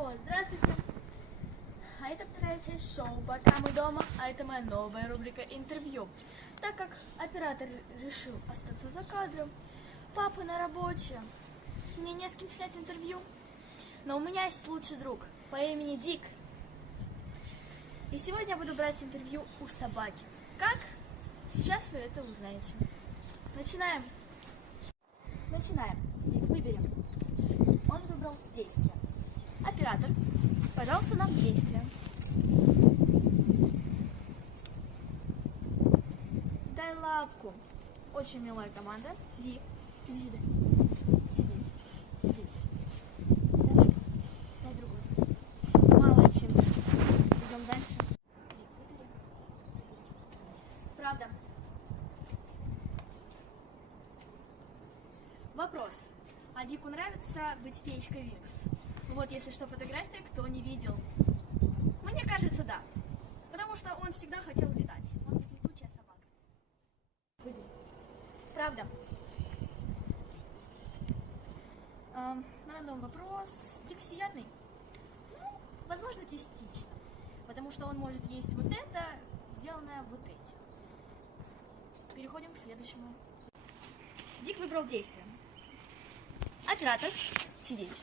Вот, здравствуйте. А это вторая часть шоу «Пока мы дома», а это моя новая рубрика «Интервью». Так как оператор решил остаться за кадром, папа на работе, мне не с кем снять интервью, но у меня есть лучший друг по имени Дик. И сегодня я буду брать интервью у собаки. Как? Сейчас вы это узнаете. Начинаем. Дик, выберем. Он выбрал действие. Оператор, пожалуйста, нам действие. Дай лапку. Очень милая команда. Дик, иди. Сидеть. Дай другую. Молодчинка. Идем дальше. Дик, выбери. Правда. Вопрос. А Дику нравится быть феечкой Викс? Вот, если что, фотография, кто не видел. Мне кажется, да. Потому что он всегда хотел летать. Он ведь летучая собака. Выбери. Правда. Рандом вопрос. Дик всеядный? Ну, возможно, частично. Потому что он может есть вот это, сделанное вот этим. Переходим к следующему. Дик выбрал действие. Оператор, сидеть.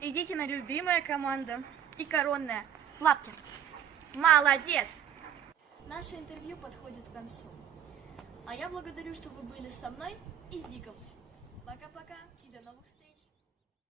И Дикина любимая команда. И коронная. Лапки. Молодец! Наше интервью подходит к концу. А я благодарю, что вы были со мной и с Диком. Пока-пока.